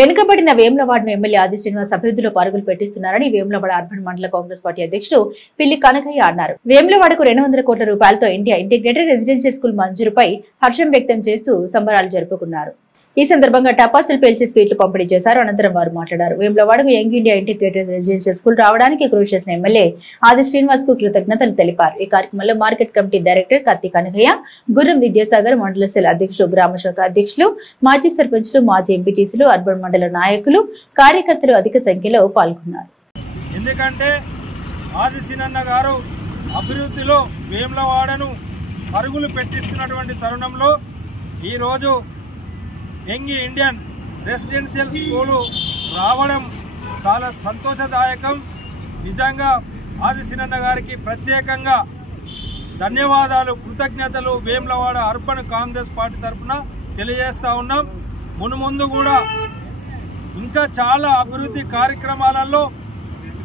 వెనుకబడిన వేములవాడను ఎమ్మెల్యే ఆది శ్రీనివాస్ అభివృద్ధిలో పరుగులు పెట్టిస్తున్నారని వేములవాడ అర్బన్ మండల కాంగ్రెస్ పార్టీ అధ్యక్షుడు పిల్లి కనకయ్య అన్నారు. వేములవాడకు 200 కోట్ల రూపాయలతో ఇండియా ఇంటిగ్రేటెడ్ రెసిడెన్షియల్ స్కూల్ మంజూరుపై హర్షం వ్యక్తం చేస్తూ సంబరాలు జరుపుకున్నారు. ఈ సందర్భంగా టపాసులు పేల్చి స్వీట్లు పంపిణీ చేశారు. అనంతరం వారు మాట్లాడారు. వేములవాడకు Young India integrated residential school రావడానికి కృషి చేసిన ఎమ్మెల్యే ఆది శ్రీనివాస్ కు కృతజ్ఞతలు తెలిపారు. ఈ కార్యక్రమంలో మార్కెట్ కమిటీ డైరెక్టర్ కత్తి కనకయ్య, గుర్రం విద్యాసాగర్, మండల సెల్ అధ్యక్షుడు, గ్రామ శాఖ అధ్యక్షులు, మాజీ సర్పంచ్లు, మాజీ ఎంపీటీసీలు, అర్బన్ మండల నాయకులు, కార్యకర్తలు అధిక సంఖ్యలో పాల్గొన్నారు. ఎందుకంటే ఆది సీనన్న గారు అభివృద్ధిలో వేములవాడను పరుగులు పెట్టిస్తున్నటువంటి తరుణంలో ఈరోజు యంగ్ ఇండియన్ రెసిడెన్షియల్ స్కూలు రావడం చాలా సంతోషదాయకం. నిజంగా ఆది సీనన్న గారికి ప్రత్యేకంగా ధన్యవాదాలు, కృతజ్ఞతలు వేములవాడ అర్బన్ కాంగ్రెస్ పార్టీ తరఫున తెలియజేస్తా ఉన్నాం. మున్ముందు కూడా ఇంకా చాలా అభివృద్ధి కార్యక్రమాలలో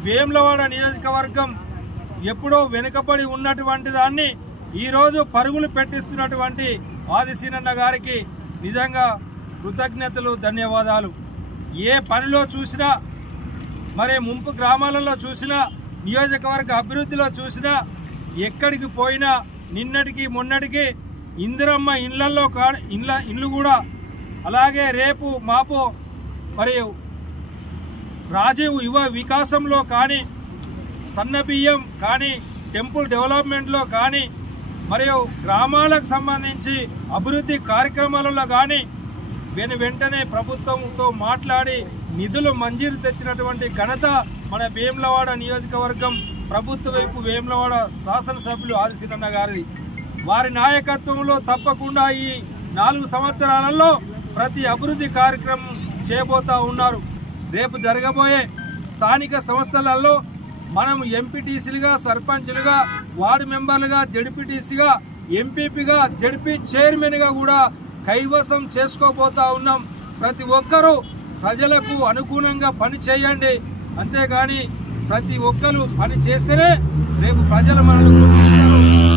వేములవాడ నియోజకవర్గం ఎప్పుడో వెనుకబడి ఉన్నటువంటి దాన్ని ఈరోజు పరుగులు పెట్టిస్తున్నటువంటి ఆది సీనన్న గారికి నిజంగా కృతజ్ఞతలు, ధన్యవాదాలు. ఏ పనిలో చూసినా, మరి ముంపు గ్రామాలలో చూసినా, నియోజకవర్గ అభివృద్ధిలో చూసినా, ఎక్కడికి పోయినా నిన్నటికి మొన్నటికి ఇందిరమ్మ ఇళ్ళు కూడా, అలాగే రేపు మాపు మరియు రాజీవ్ యువ వికాసంలో కానీ, సన్నబియ్యం కానీ, టెంపుల్ డెవలప్మెంట్లో కానీ, మరియు గ్రామాలకు సంబంధించి అభివృద్ధి కార్యక్రమాలలో కానీ వెంటనే ప్రభుత్వంతో మాట్లాడి నిధులు మంజూరు తెచ్చినటువంటి ఘనత మన వేములవాడ నియోజకవర్గం ప్రభుత్వ వైపు వేములవాడ శాసనసభ్యులు ఆది సీనన్న గారిది. వారి నాయకత్వంలో తప్పకుండా ఈ 4 సంవత్సరాలలో ప్రతి అభివృద్ధి కార్యక్రమం చేయబోతా ఉన్నారు. రేపు జరగబోయే స్థానిక సంస్థలలో మనం ఎంపీటీసీలుగా, సర్పంచులుగా, వార్డు మెంబర్లుగా, జడ్పీటీసీగా, ఎంపీపీగా, జడ్పీ చైర్మన్గా కూడా కైవసం చేసుకోబోతా ఉన్నాం. ప్రతి ఒక్కరూ ప్రజలకు అనుగుణంగా పని చేయండి. అంతేగాని ప్రతి ఒక్కరు పని చేస్తేనే రేపు ప్రజలు మనల్ని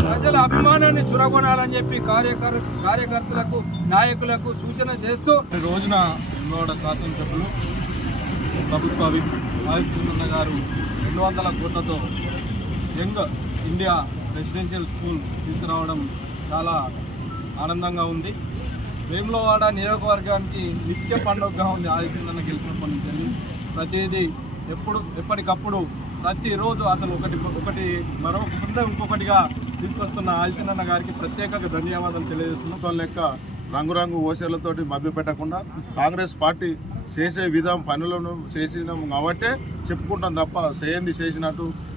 ప్రజల అభిమానాన్ని చురగొనాలని చెప్పి కార్యకర్తలకు, నాయకులకు సూచన చేస్తూ రోజున వేములవాడ శాసనసభ్యులు ప్రభుత్వ ఆది శ్రీనివాస్ గారు 200 కోట్లతో యంగ్ ఇండియా రెసిడెన్షియల్ స్కూల్ తీసుకురావడం చాలా ఆనందంగా ఉంది. వేములవాడ నియోజకవర్గానికి నిత్య పండుగగా ఉంది. ఆది శ్రీనివాస్ గెలిచినప్పటి నుంచి ప్రతిదీ ఎప్పటికప్పుడు ప్రతిరోజు అసలు ఒకటి మరొక ఇంకొకటిగా తీసుకొస్తున్న ఆది శ్రీనివాస్ గారికి ప్రత్యేకంగా ధన్యవాదాలు తెలియజేస్తున్నాం. లెక్క రంగురంగు ఓషర్లతోటి మభ్యపెట్టకుండా కాంగ్రెస్ పార్టీ చేసే పనులను చేసినాం కాబట్టే చెప్పుకుంటాం తప్ప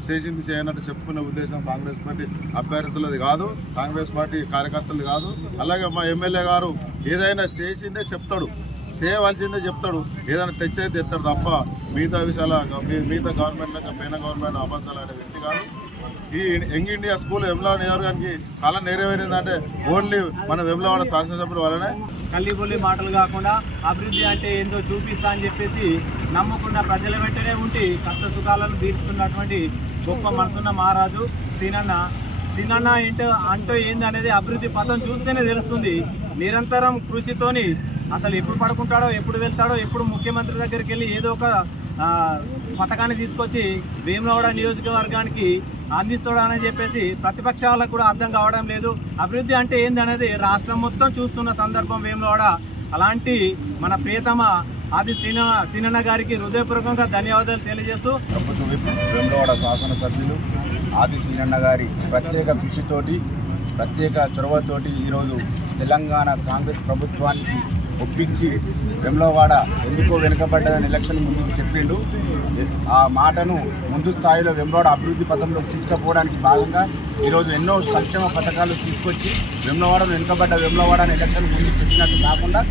చేసింది చేయనట్టు చెప్పుకునే ఉద్దేశం కాంగ్రెస్ పార్టీ అభ్యర్థులది కాదు, కాంగ్రెస్ పార్టీ కార్యకర్తలు కాదు. అలాగే మా ఎమ్మెల్యే గారు ఏదైనా చేసిందే చెప్తాడు, చేయవలసిందే చెప్తాడు, ఏదైనా తెచ్చేది తెస్తాడు తప్ప మిగతా విషయాల మిగతా గవర్నమెంట్ పైన గవర్నమెంట్ అబద్ధాలు అనే వ్యక్తి కాదు. ఈ యంగ్ ఇండియా స్కూల్ వేములవాడ నియోజకవర్గానికి చాలా నెరవేరిందంటే ఓన్లీ మన వేములవాడ శాసనసభ్యుల వల్లనే. కల్లిబొల్లి మాటలు కాకుండా అభివృద్ధి అంటే ఏందో చూపిస్తా అని చెప్పేసి నమ్ముకున్న ప్రజల వెంటనే ఉండి కష్ట సుఖాలను తీరుస్తున్నటువంటి గొప్ప మనసున్న మహారాజు సీనన్న అంటూ ఏంది అనేది అభివృద్ధి పథం చూస్తేనే తెలుస్తుంది. నిరంతరం కృషితోని అసలు ఎప్పుడు పడుకుంటాడో, ఎప్పుడు వెళ్తాడో, ఎప్పుడు ముఖ్యమంత్రి దగ్గరికి వెళ్ళి ఏదో ఒక పథకాన్ని తీసుకొచ్చి వేములవాడ నియోజకవర్గానికి అందిస్తాడని చెప్పేసి ప్రతిపక్షాలకు కూడా అర్థం కావడం లేదు. అభివృద్ధి అంటే ఏంది అనేది రాష్ట్రం మొత్తం చూస్తున్న సందర్భం వేములవాడ. అలాంటి మన ప్రియతమ ఆది సీనన్న గారికి హృదయపూర్వకంగా ధన్యవాదాలు తెలియజేస్తూ వేములవాడ శాసనసభ్యులు ఆది సీనన్న గారి ప్రత్యేక కృషితోటి, ప్రత్యేక చొరవతోటి ఈరోజు తెలంగాణ కాంగ్రెస్ ప్రభుత్వానికి ఒప్పించి వేములవాడ ఎందుకో వెనుకబడ్డదని ఎలక్షన్ ముందుకు చెప్పిండు. ఆ మాటను ముందు స్థాయిలో వేములవాడ అభివృద్ధి పథంలో తీసుకుపోవడానికి భాగంగా ఈరోజు ఎన్నో సంక్షేమ పథకాలు తీసుకొచ్చి వేములవాడను వెనుకబడ్డ వేములవాడని ఎలక్షన్ ముందు చెప్పినట్టు కాకుండా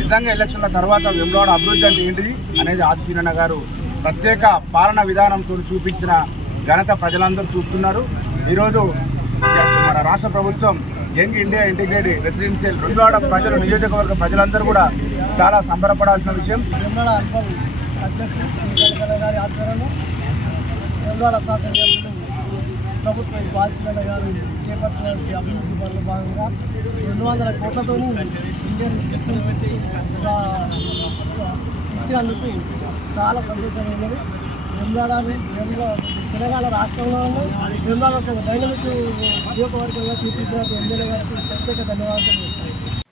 నిజంగా ఎలక్షన్ల తర్వాత వేములవాడ అభివృద్ధి అంటే ఏంటిది అనేది ఆది సీనన్న గారు ప్రత్యేక పాలన విధానంతో చూపించిన ఘనత ప్రజలందరూ చూస్తున్నారు. ఈరోజు మన రాష్ట్ర ప్రభుత్వం young India integrated residential Vemulawada ప్రజలు, నియోజకవర్గ ప్రజలందరూ కూడా చాలా సంబరపడాల్సిన విషయం. వేములవాడ అర్బన్ అధ్యక్షుడు గారి ఆధ్వర్యంలో వేములవాడ శాసనసభ్యులు ప్రభుత్వ ఆది శ్రీనివాస్ గారు చేపట్టిన అభివృద్ధి పనుల భాగంగా 200 కోట్లతో ఇండియన్ ఇచ్చినందుకు చాలా సంతోషంగా ఉన్నది. తెలంగాణ రాష్ట్రంలో వేములవాడ ఒక డైనమిక్ నియోజకవర్గంగా తీర్చిదిద్దిన ఎమ్మెల్యే గారికి ప్రత్యేక ధన్యవాదాలు.